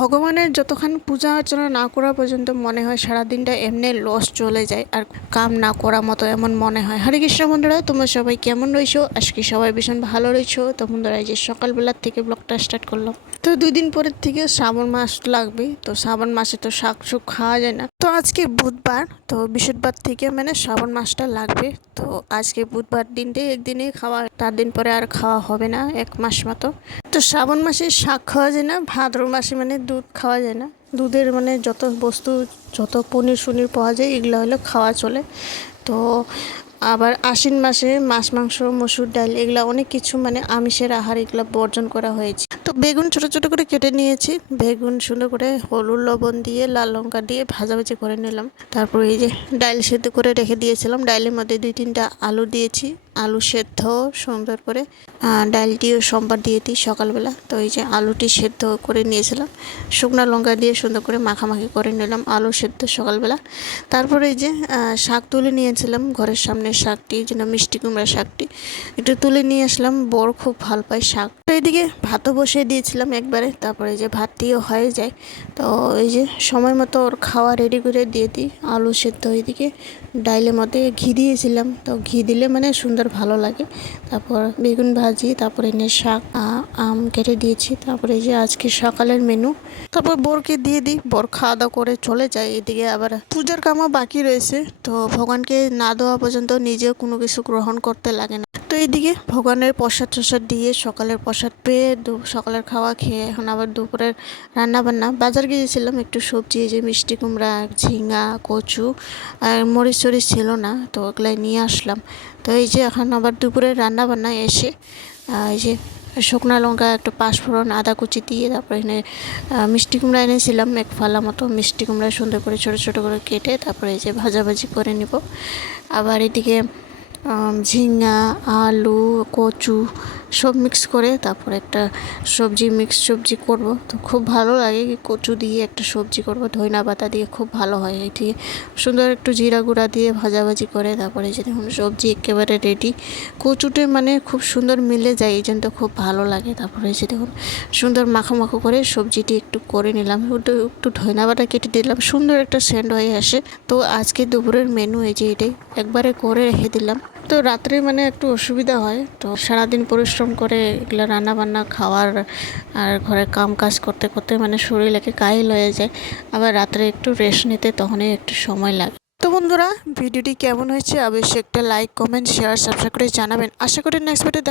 ভগবানের যতক্ষণ পূজা অর্চনা না করা পর্যন্ত মনে হয় সারা দিনটা এমনি লস চলে যায় আর কাম না করা মতো এমন মনে হয়। হরে কৃষ্ণ বন্ধুরা, তোমরা সবাই কেমন রয়েছো? আজকে সবাই ভীষণ ভালো রয়েছো। তো বন্ধুরা, এই যে সকালবেলার থেকে ব্লগটা স্টার্ট করলাম। তো 2 দিন পরের থেকে শ্রাবণ মাস লাগবে। তো শ্রাবণ মাসে তো শাক শুক খাওয়া যায় না। তো আজকে বুধবার, তো বৃহস্পতিবার থেকে মানে শ্রাবণ মাসটা লাগবে। তো আজকে বুধবার দিনটা একদিনে খাওয়া, 4 দিন পরে আর খাওয়া হবে না, 1 মাস মতো। তো শ্রাবণ মাসে শাক খাওয়া যায় না, ভাদ্র মাসে মানে দুধ খাওয়া যায় না। দুধের মানে যত বস্তু, যত পনির সনির পাওয়া যায় এগুলো হলো খাওয়া চলে। তো আবার আশ্বিন মাসে মাছ মাংস মসুর ডাল এগুলো অনেক কিছু মানে আমিষের আহার এগুলো বর্জন করা হয়েছে। তো বেগুন ছোট ছোট করে কেটে নিয়েছি, বেগুন সুন্দর করে হলুদ লবণ দিয়ে লাল লঙ্কা দিয়ে ভাজাভাজি করে নিলাম। তারপর এই যে ডাল সেদ্ধ করে রেখে দিয়েছিলাম, ডালের মধ্যে 2-3টা আলু দিয়েছি, আলু সেদ্ধ সুন্দর করে। ডালটিও সোমবার দিয়ে দিই সকালবেলা। তো এই যে আলুটি সেদ্ধ করে নিয়েছিলাম, শুকনো লঙ্কা দিয়ে সুন্দর করে মাখামাখি করে নিলাম আলু সেদ্ধ সকালবেলা। তারপরে এই যে শাক তুলে নিয়েছিলাম, ঘরের সামনে শাকটি যেন মিষ্টি কুমড়া শাকটি একটু তুলে নিয়ে আসলাম, বড় খুব ভালো পায় শাক। তো এইদিকে ভাতও বসিয়ে দিয়েছিলাম একবারে, তারপরে এই যে ভাতটিও হয়ে যায়। তো এই যে সময় মতো ওর খাওয়া রেডি করে দিয়ে দিই, আলু সেদ্ধ। এইদিকে ডাইলের মধ্যে ঘি দিয়েছিলাম, তো ঘি দিলে মানে সুন্দর ভালো লাগে। তারপর বেগুন ভাজি, তারপরে এনে শাক, আম কেটে দিয়েছি। তারপরে এই যে আজকে সকালের মেনু। তারপর বোরকে দিয়ে দিই, বোর খাওয়া দাওয়া করে চলে যায়। এদিকে আবার পূজার কামও বাকি রয়েছে, তো ভগবানকে না দেওয়া পর্যন্ত নিজেও কোনো কিছু গ্রহণ করতে লাগে না। তো এইদিকে ভগবানের প্রসাদ টসাদ দিয়ে সকালের প্রসাদ পেয়ে সকালের খাওয়া খেয়ে এখন আবার দুপুরের রান্না বান্না। বাজার গিয়েছিলাম একটু সবজি, এই যে মিষ্টি কুমড়া, ঝিঙা, কচু আর মরিচ টরিচ ছিল না, তো ওগুলাই নিয়ে আসলাম। তো এই যে এখন আবার দুপুরের রান্না বান্না এসে এই যে শুকনো লঙ্কা, একটু পাঁচফোড়ন, আদা কুচি দিয়ে তারপরে এখানে মিষ্টি কুমড়া এনেছিলাম, 1 ফালা মতো মিষ্টি কুমড়া সুন্দর করে ছোটো ছোটো করে কেটে তারপরে এই যে ভাজাভাজি করে নিব। আবার এদিকে ঝিঙা, আলু, কচু সব মিক্স করে তারপর একটা সবজি, মিক্স সবজি করব। তো খুব ভালো লাগে কচু দিয়ে একটা সবজি করব, ধইনা পাতা দিয়ে খুব ভালো হয়। এটি সুন্দর একটু জিরা গুঁড়া দিয়ে ভাজাভাজি করে তারপরে যে দেখুন সবজি একেবারে রেডি। কচুটে মানে খুব সুন্দর মিলে যায়, এই জন্য খুব ভালো লাগে। তারপরে যে দেখুন সুন্দর মাখো করে সবজিটি একটু করে নিলাম, একটু ধইনা পাতা কেটে দিলাম, সুন্দর একটা সেন্ট হয়ে আসে। তো আজকে দুপুরের মেনু এই যে এটাই, একবারে করে রেখে দিলাম। তো রাত্রে মানে একটু অসুবিধা হয়, তো সারাদিন পরিশ্রম করে এগুলো রান্না বান্না খাওয়ার আর ঘরের কাম কাজ করতে করতে মানে শরীর একে কাহিল হয়ে যায়। আবার রাত্রে একটু রেস্ট নিতে তখনই একটু সময় লাগে। তো বন্ধুরা, ভিডিওটি কেমন হয়েছে অবশ্যই একটা লাইক, কমেন্ট, শেয়ার, সাবস্ক্রাইব করে জানাবেন। আশা করি নেক্সট ভিডিও